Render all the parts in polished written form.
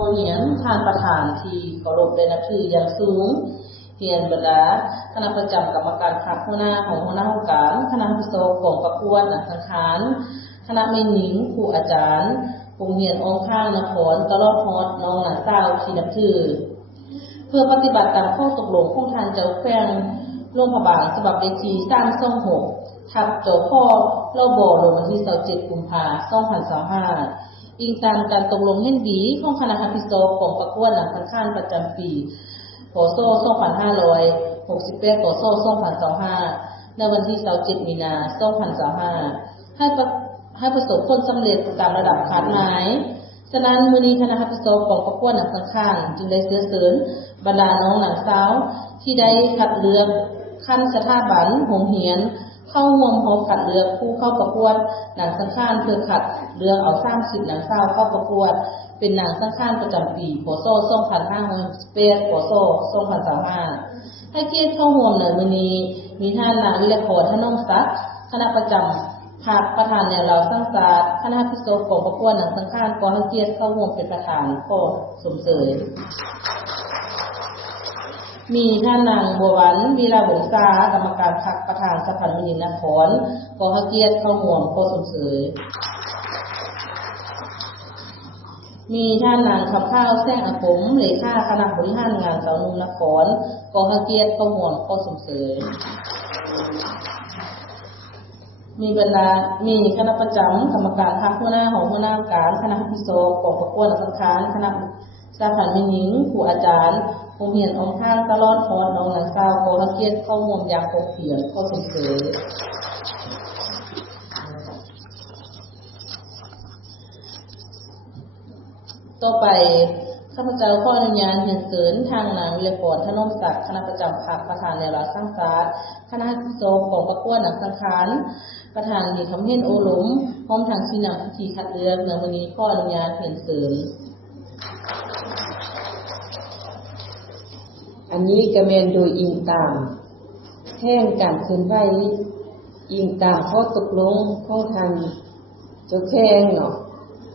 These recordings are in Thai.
ขอเรียนท่านประธานที่เคารพและนับถืออย่างสูงเรียนบรรดาคณะประจำกรรมการพรรคหัวหน้าของหัวหน้าองค์การคณะผู้สอบของประกวดนักสังขารคณะแม่หญิงครูอาจารย์โรงเรียนองค์ข้างนครตลอดฮอดน้องหน้าสาวที่นับถือเพื่อปฏิบัติตามข้อตกลงของท่านเจ้าแขวงหลวงพระบางฉบับเลขที่326ทับจพลบลงวันที่27กุมภาพันธ์2025อิงตามการตกลงเห็นดีของคณะผู้สอบของประกวดนักสังขารประจำปีพ.ศ. 2568 พ.ศ. 2025ในวันที่27มีนาคม2025ให้ประสบผลสำเร็จตามระดับคาดหมายฉะนั้นมื้อนี้คณะผู้สอบของประกวดนักสังขารจึงได้เชิญบรรดาน้องหลานสาวที่ได้คัดเลือกขั้นสถาบันโรงเรียนเข้าร่วมรอบคัดเลือกผู้เข้าประกวดนางสังขารเพื่อคัดเลือกเอา30นางสาวเข้าประกวดเป็นนางสังขารประจำปีพ.ศ. 2568 พ.ศ. 2025ให้เกียรติเข้าร่วมในมื้อนี้มีท่านนางวิไลพร ธนงศักดิ์คณะประจำภาคประธานแนวเราสร้างศาสตร์คณะผู้สอบของประกวดนางสังขารขอให้เกียรติเข้าร่วมเป็นประธานขอสมเสยมีท่านนางบัววันวีระวงศากรรมการพรรคประธานสภามินินครขอให้เกียรติเข้าร่วมขอสมเสยมีท่านนางขับข้าวแซงอาคมเลขาคณะบริหารงานสาวนุ่มนครขอให้เกียรติเข้าร่วมขอสมเสยมีคณะประจำกรรมการพรรคหัวหน้าของหัวหน้าการคณะผู้สอบของประกวดนักสังขารคณะสถาบันหญิงครูอาจารย์โรงเรียนองค์ข้างตลอดฮอดน้องหลานสาวขอให้เกียรติเข้าร่วมอย่างพบเพียงขอสมเสยต่อไปข้าพเจ้าขออนุญาตเรียนเชิญทางนางวิไลพร ธนงศักดิ์คณะประจำพรรคประธานแนวราสร้างศาสตร์คณะผู้สอบของประกวดนักสังขารประธานมีคำเห็นโอหลมพร้อมทางชี้นำพิธีคัดเลือกในวันนี้ขออนุญาตเรียนเชิญอันนี้ก็แม่นโดยอิงตามแท่นการเคลื่อนไหวอิงตามข้อตกลงของทางเจ้าแข้งเนาะ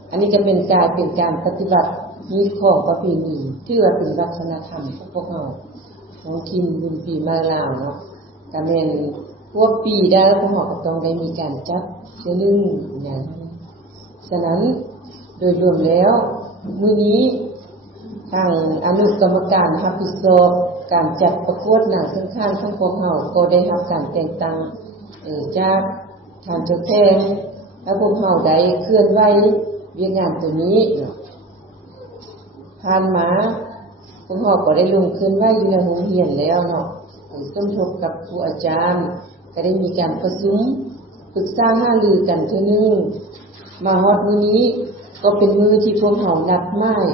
อันนี้ก็เป็นการปฏิบัติมีของประเพณีที่ว่าเป็นวัฒนธรรมของพวกเราของถิ่นบุญปีมาลาวเนาะก็แม่นพวกปีได้พวกเราก็ต้องได้มีการจัดเทื่อนึงอย่างนั้นฉะนั้นโดยรวมแล้วมื้อนี้ทางอนุกรรมการรับผิดชอบการจัดประกวดนางสังขารของพวกเราก็ได้รับการแต่งตั้งจากทางเจ้าแข้งแล้วพวกเราได้เคลื่อนไหวเวียนงานตัวนี้ผ่านมาพวกเราก็ได้ลงเคลื่อนไหวอยู่ในโรงเรียนแล้วเนาะสมทบกับครูอาจารย์ก็ได้มีการประชุมปรึกษาหารือกันเทื่อนึงมาฮอดมื้อนี้ก็เป็นมื้อที่พวกเรานัดหมาย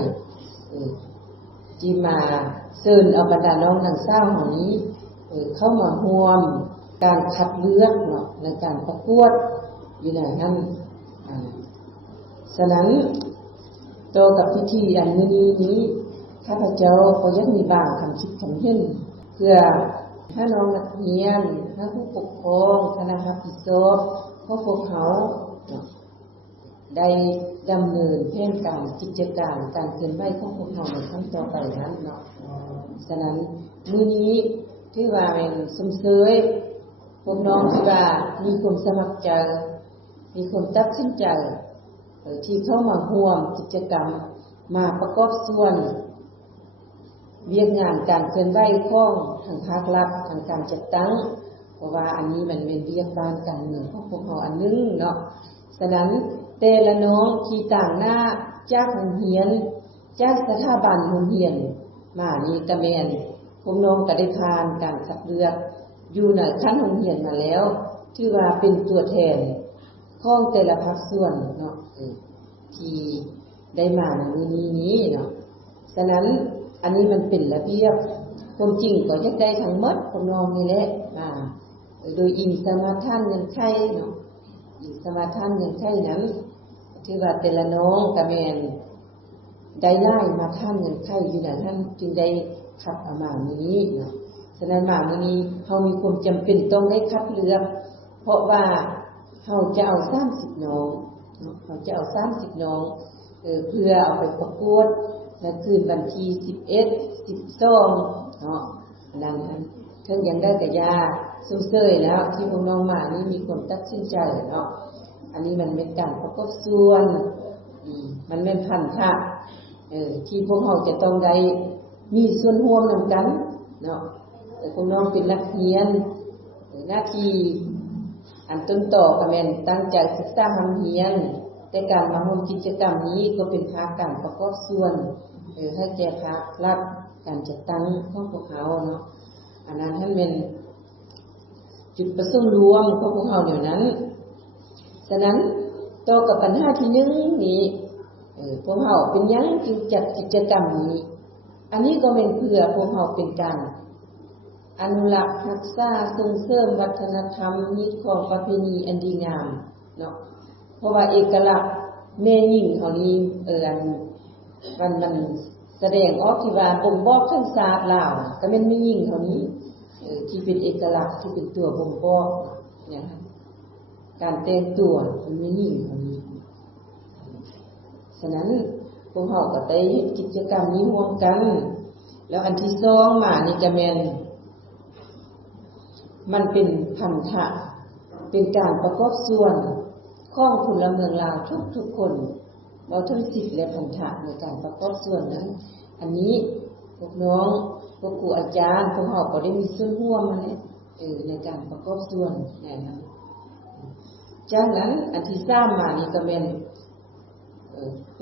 ที่มาเชิญเอาบรรดาน้องนางสาวเหล่านี้เข้ามาร่วมการคัดเลือกเนาะในการประกวดอยู่ในนั้นฉะนั้นต่อกับพิธีอันนี้ข้าพเจ้าก็ยังมีบางคำคิดคำเห็นเพื่อถ้าน้องนักเรียนถ้าผู้ปกครองคณะรับผิดชอบพวกเขาได้ดำเนินแผนการกิจการการเคลื่อนไหวของพวกเราในครั้งต่อไปนั้นเนาะฉะนั้นมื้อนี้ที่ว่าเป็นสมเสยพวกน้องที่ว่ามีความสมัครใจมีความตัดสินใจที่เข้ามาร่วมกิจกรรมมาประกอบส่วนเวียนงานการเคลื่อนไหวของทางภาครัฐทางการจัดตั้งเพราะว่าอันนี้มันเป็นเวียนบ้านการเมืองของพวกเราอันนึงเนาะฉะนั้นแต่ละน้องที่ต่างหน้าจากโรงเรียนจากสถาบันโรงเรียนมานี่ก็แม่นพวกน้องก็ได้ผ่านการคัดเลือกอยู่ในขั้นโรงเรียนมาแล้วถือว่าเป็นตัวแทนของแต่ละภาคส่วนเนาะที่ได้มาในมื้อนี้เนาะฉะนั้นอันนี้มันเป็นระเบียบความจริงก็อยากได้ทั้งหมดพวกน้องนี่แหละโดยอิงสมาทานเงินไขเนาะอิงสมาทานเงินไขนั้นถือว่าแต่ละน้องก็แม่นได้มาท่านเงินไขอยู่นั่นท่านจึงได้คัดเอามามื้อนี้เนาะฉะนั้นมามื้อนี้เฮามีความจำเป็นต้องได้คัดเลือกเพราะว่าเฮาจะเอา30น้องเนาะเฮาจะเอา30น้องเพื่อเอาไปประกวด และคืนวันที่11 12เนาะนั้นเพิ่นยังได้กะยาซุ่มเซยแล้วที่พวกน้องมานี่มีคนตัดสินใจเนาะอันนี้มันเป็นการประกอบส่วนมันเป็นพันธะที่พวกเราจะต้องได้มีส่วนร่วมนำกันเนาะแต่พวกน้องเป็นนักเรียนหน้าที่อันต้นต่อก็แม่นตั้งใจศึกษาทำเรียนแต่การมาร่วมกิจกรรมนี้ก็เป็นภาคการประกอบส่วนให้แก่ภาครัฐการจัดตั้งของพวกเขาเนาะอันนั้นท่านเป็นจุดประสงค์รวมของพวกเขาเดี๋ยวนั้นฉะนั้นต่อกับปัญหาที่1นี้พวกเขาเป็นยังจึงจัดกิจกรรมนี้อันนี้ก็เป็นเพื่อพวกเขาเป็นการอนุรักษ์รักษาส่งเสริมวัฒนธรรมนิของประเพณีอันดีงามเนาะเพราะว่าเอกลักษณ์แม่หญิงเขานี้มันแสดงออกที่ว่าบ่งบอกทั้งศาสตร์ลาวก็แม่นแม่หญิงเขานี้ที่เป็นเอกลักษณ์ที่เป็นตัวบ่งบอกเนี่ยค่ะการแต่งตัวมันแม่หญิงเขานี้ฉะนั้นพวกเขาก็ได้เฮ็ดกิจกรรมนี้ร่วมกันแล้วอันที่2มานี่ก็แม่นมันเป็นพันธะเป็นการประกอบส่วนของพลเมืองลาวทุกๆคนเราทั้งสิทธิ์และพันธะในการประกอบส่วนนั้นอันนี้พวกน้องพวกครูอาจารย์พวกเขาก็ได้มีส่วนร่วมมาแล้วในการประกอบส่วนนะครับจากนั้นอันที่3มานี่ก็แม่น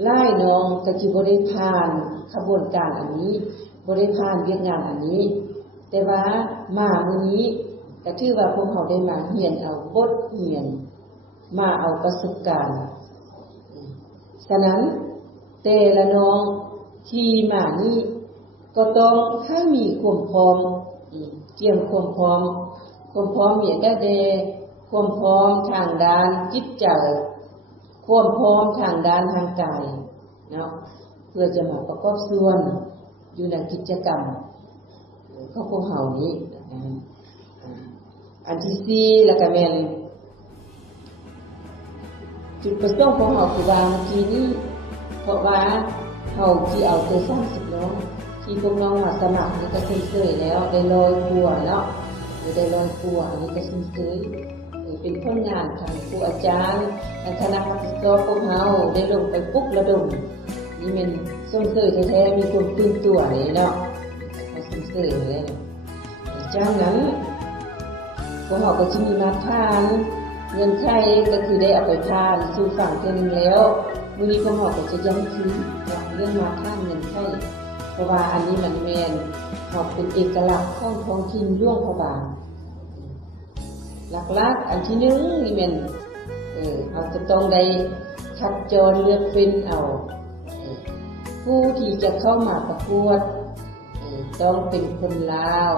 ไล่น้องก็สิบ่ได้ผ่านขบวนการอันนี้บ่ได้ผ่านเวียกงานอันนี้แต่ว่ามามื้อนี้ก็ถือว่าพวกเขาได้มาเรียนเอาบทเรียนมาเอาประสบการณ์ฉะนั้นแต่ละน้องที่มานี้ก็ต้องให้มีความพร้อมเกี่ยมความพร้อมมีได้ความพร้อมทางด้านจิตใจความพร้อมทางด้านทางกายเนาะเพื่อจะมาประกอบส่วนอยู่ในกิจกรรมของพวกเฮานี้อันที่4แล้วก็แม่นจุดประสงค์ของเฮาคือว่าเมื่อกี้นี้เพราะว่าเฮาที่เอาแต่30น้องที่พวกน้องมาสมัครนี่ก็เคยแล้วได้100กว่าแล้วได้100กว่าอันนี้ก็เคยเป็นผลงานทางครูอาจารย์ทางคณะกรรมการพวกเฮาได้ลงไปปลุกระดมนี่มันส่งเสริมแท้ๆมีความตื่นตัวเลยเนาะส่งเสริมเลยจากนั้นพวกเฮาก็สิมีมาทานเงินไขก็คือได้เอาไปทานสู่ฝั่งเทื่อนึงแล้วมื้อนี้พวกเฮาก็จะย้ำคืนเรื่องมาทานเงินไขเพราะว่าอันนี้มันแม่นเฮาเป็นเอกลักษณ์ของท้องถิ่นหลวงพระบางหลักๆอันที่1นี่แม่นเราจะต้องได้คัดจรเลือกเฟ้นเอาผู้ที่จะเข้ามาประกวดต้องเป็นคนลาว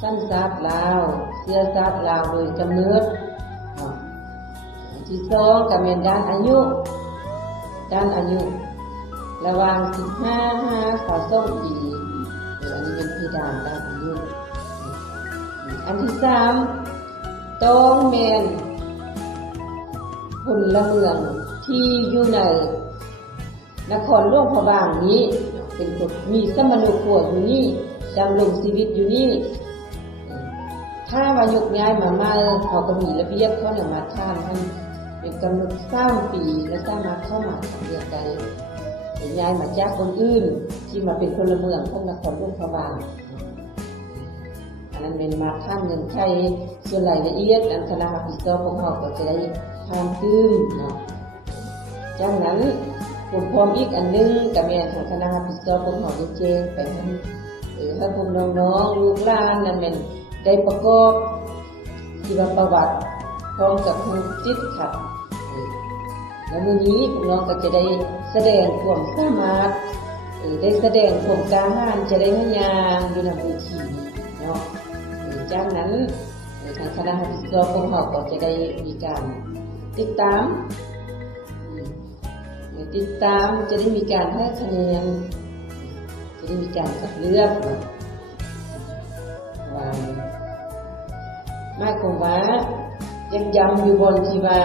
สัญชาติลาวเชื้อชาติลาวโดยกำเนิดอันที่2ก็แม่นด้านอายุระหว่าง15-22 ปีอันนี้เป็นเพดานด้านอายุอันที่3ต้องแม่นพลเมืองที่อยู่ในนครหลวงพระบางนี้เป็นคนมีสมณครัวอยู่นี่ดำรงชีวิตอยู่นี่ถ้ามายกย้ายมาเขาก็มีระเบียบเขาเนี่ยมาท่านเป็นกำหนด3 ปีและสามารถเข้ามาทำเรียนได้ย้ายมาจากคนอื่นที่มาเป็นพลเมืองของนครหลวงพระบางอันนั้นเป็นมาท่านเงินไขส่วนรายละเอียดอันคณะผู้สอบของเขาก็จะได้ทานตื้มเนาะจากนั้นผมพร้อมอีกอันนึงกับแม่ทางคณะผู้สอบของเขาได้แจ้งไปให้พวกน้องๆลูกหลานนั่นเป็นได้ประกอบชีวประวัติพร้อมกับผู้จิตขัดแล้วมื้อนี้พวกน้องก็จะได้แสดงความสามารถได้แสดงความกล้าหาญจะได้ให้ยางอยู่ในเวทีเนาะจากนั้นทางคณะผู้สอบของเขาก็จะได้มีการติดตามจะได้มีการให้คะแนนจะได้มีการคัดเลือกว่าหมายความว่ายังย้ำอยู่บนที่ว่า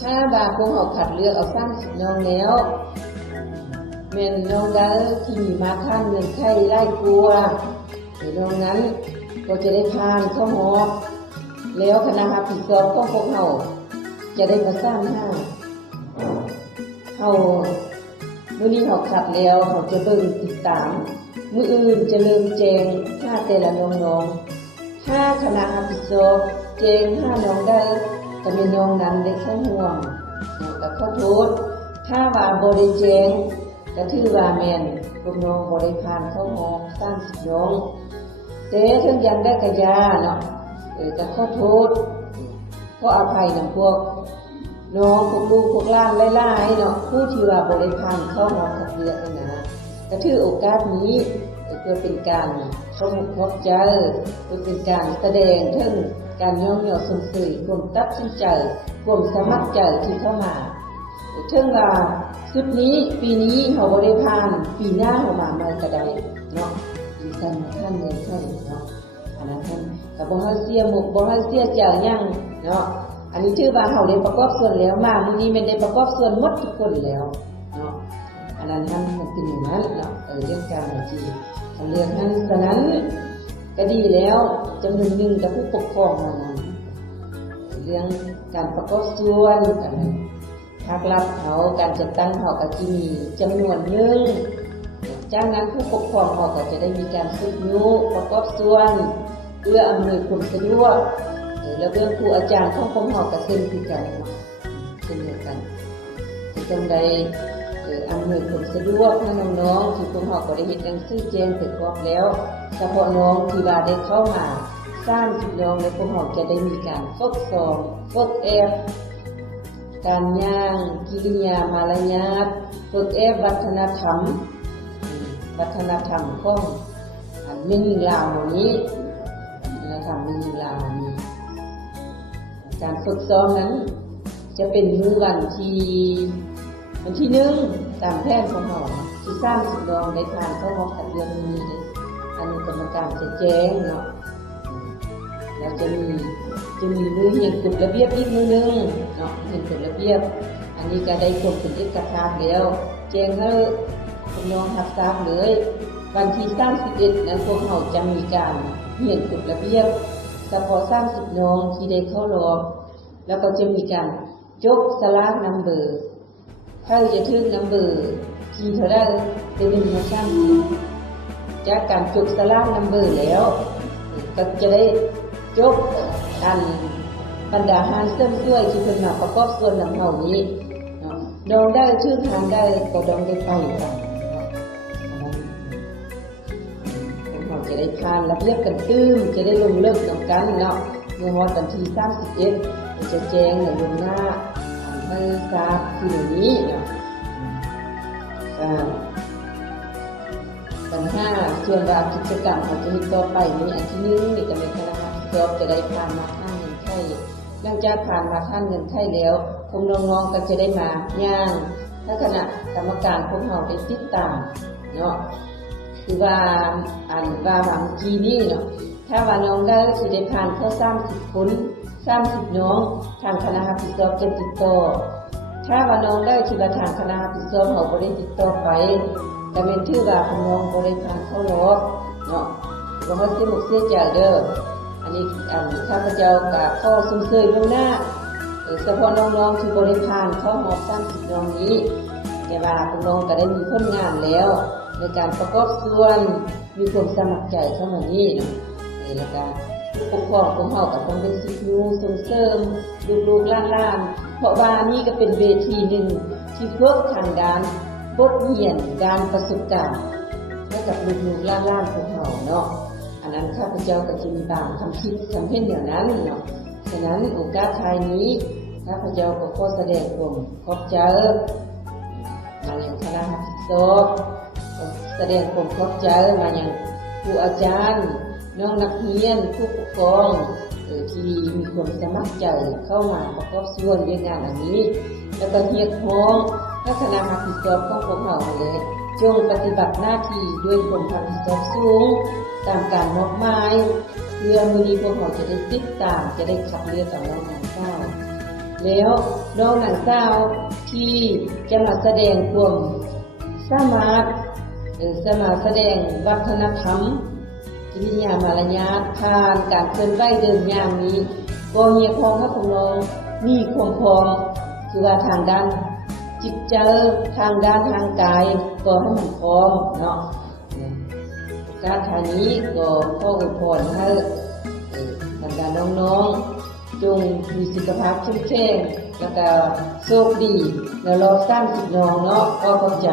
ถ้าบาพวกเขาคัดเลือกเอา30น้องแล้ว แม่นน้องได้ที่มีมาท่านเงินไข้ไล่กลัวน้องนั้นก็จะได้ผ่านเข้าหอบแล้วคณะรับผิดชอบของพวกเราจะได้ประสานหาเขามื้อนี้เขาขัดแล้วเขาจะเบิ่งติดตามมื้ออื่นจะเริ่มแจ้งค่าแต่ละน้องๆถ้าคณะรับผิดชอบแจ้งค่าน้องได้ก็มีน้องนั้นได้เข้าห่วงก็ขอโทษถ้าว่าบ่ได้แจ้งก็ถือว่าแม่นพวกน้องบ่ได้ผ่านเข้าหอสร้างสิน้องแต่ถึงยังได้กะยาเนาะก็ขอโทษขออภัยนำพวกน้องพวกลูกพวกหลานหลายๆเนาะผู้ที่ว่าบ่ได้ผ่านเข้าหอคัดเลือกนะก็ถือโอกาสนี้เพื่อเป็นการขอบใจเพื่อเป็นการแสดงถึงการย่อมย่อสมสื่อความตัดสินใจความสมัครใจที่เข้ามาถึงว่าสุดนี้ปีนี้เขาบ่ได้ผ่านปีหน้าเขามาใหม่ก็ได้เนาะดีใจท่านเงินให้เนาะอันนั้นท่านก็บ่ให้เสียหมกบ่ให้เสียใจยังเนาะอันนี้ชื่อว่าเขาได้ประกอบส่วนแล้วมามื้อนี้มันได้ประกอบส่วนหมดทุกคนแล้วเนาะอันนั้นท่านมันเป็นอย่างนั้นเนาะเรื่องการที่เรื่องนั้นฉะนั้นก็ดีแล้วจำนวนหนึ่งกับผู้ปกครองมานั้นเรื่องการประกอบส่วนกันภาครัฐเขาการจัดตั้งเขาก็จะมีจำนวนหนึ่งจากนั้นผู้ปกครองเขาก็จะได้มีการฝึกยุประกอบส่วนเพื่ออำนวยความสะดวกแล้วเรื่องครูอาจารย์ของผมเขาก็เช่นกันเช่นเดียวกันจำได้อำนวยความสะดวกให้น้องๆที่ผมเขาก็ได้เห็นหนังสือแจ้งถึงครบแล้วเฉพาะน้องที่ว่าได้เข้ามาสร้างสิ่งน้องในผมเขาจะได้มีการฝึกซ้อมฝึกแอบการย่างกิริยามารยาทฝึกวัฒนธรรมของแม่หญิงลาวนี้วัฒนธรรมแม่หญิงลาวนี้การฝึกซ้อมนั้นจะเป็นมื้อวันที่1ตามแผนของเราที่สร้างสิ่งน้องในผ่านเข้าหอคัดเลือกนี้อันกรรมการจะแจ้งเนาะแล้วจะมีมือเห็นกฎระเบียบอีกมือนึงเนาะเห็นกฎระเบียบอันนี้ก็ได้คนเป็นเอกสารแล้วแจ้งให้คุณน้องรับทราบเลยวันที่31นั้นพวกเราจะมีการเห็นกฎระเบียบเฉพาะ30น้องที่ได้เข้ารอบแล้วก็จะมีการยกสลากนัมเบอร์ถ้าจะถึงนัมเบอร์ที่เท่าได้เป็น1มา30จากการยกสลากนัมเบอร์แล้วก็จะได้ยกอันบรรดาหารเสริมช่วยที่เป็นมาประกอบส่วนนำเฮานี้ดองได้ชื่อทางได้ก็ดองได้ไปกันเราจะได้ผ่านระเบียบกันตื้มจะได้ลงเลิกกันเนาะเมื่อวันที่31จะแจ้งในลงหน้าให้ทราบที่นี้เนาะปัญหาส่วนว่ากิจกรรมของจะมีต่อไปนี้อันที่1นี่ก็เป็นคณะจะได้ผ่านมาท่านเงินไข้หลังจากผ่านมาท่านเงินไข้แล้วคงน้องๆก็จะได้มาย่างถ้าคณะกรรมการพวกเราไปติดตามเนาะคือว่าว่าเมื่อกี้นี้เนาะถ้าว่าน้องได้สิได้ผ่านเข้า30คน30น้องทางคณะรับผิดชอบจะติดต่อถ้าว่าน้องได้ที่ว่าทางคณะรับผิดชอบเขาบ่ได้ติดต่อไปก็เป็นชื่อว่าน้องบ่ได้ผ่านเข้ารอบเนาะบ่ว่าสิมุกเสียใจเด้ออันนี้ข้าพเจ้ากับข้อสุ่มเสยล่วงหน้าเฉพาะน้องๆที่บริพานเข้าหอบ30น้องนี้แต่ว่าพวกน้องก็ได้มีผลงานแล้วในการประกอบส่วนมีความสมัครใจเข้ามานี้แล้วก็ผู้ปกครองของเราก็ต้องเป็นสิทธิ์นูส่งเสริมลูกๆหลานๆเพราะว่านี่ก็เป็นเวทีหนึ่งที่ฝึกทางด้านบทเรียนการประสบการณ์ให้กับลูกๆหลานๆของเราเนาะอันนั้นข้าพเจ้าก็จะมีตามคำคิดคำเห็นอย่างนั้นเนาะฉะนั้นโอกาสท้ายนี้ข้าพเจ้าก็ขอแสดงความขอบใจมาอย่างคณะรับผิดชอบแสดงความขอบใจมาอย่างครูอาจารย์น้องนักเรียนผู้ปกครองที่มีความสมัครใจเข้ามาประกอบส่วนในงานอันนี้แล้วก็เรียกร้องให้คณะรับผิดชอบของพวกเราเลยจงปฏิบัติหน้าที่ด้วยความรับผิดชอบสูงตามการมอบหมายเพื่อมื้อนี้พวกเราจะได้ติดตามจะได้ขับเรือกับน้องนางสาวแล้วน้องนางสาวที่จะมาแสดงความ สามารถแสดงวัฒนธรรมกิริยามารยาทผ่านการเคลื่อนไหวเดินย่างนี้ก็เฮียพองกับของน้องมีความพร้อมคือว่าทางด้านจิตใจทางด้านทางกายก็ให้มันพร้อมเนาะการทานี้ก็ขออวยพรให้บรรดาน้องๆจงมีสุขภาพเข้มแข็งแล้วก็โชคดีแล้วรอ30น้องเนาะก็เข้าใจ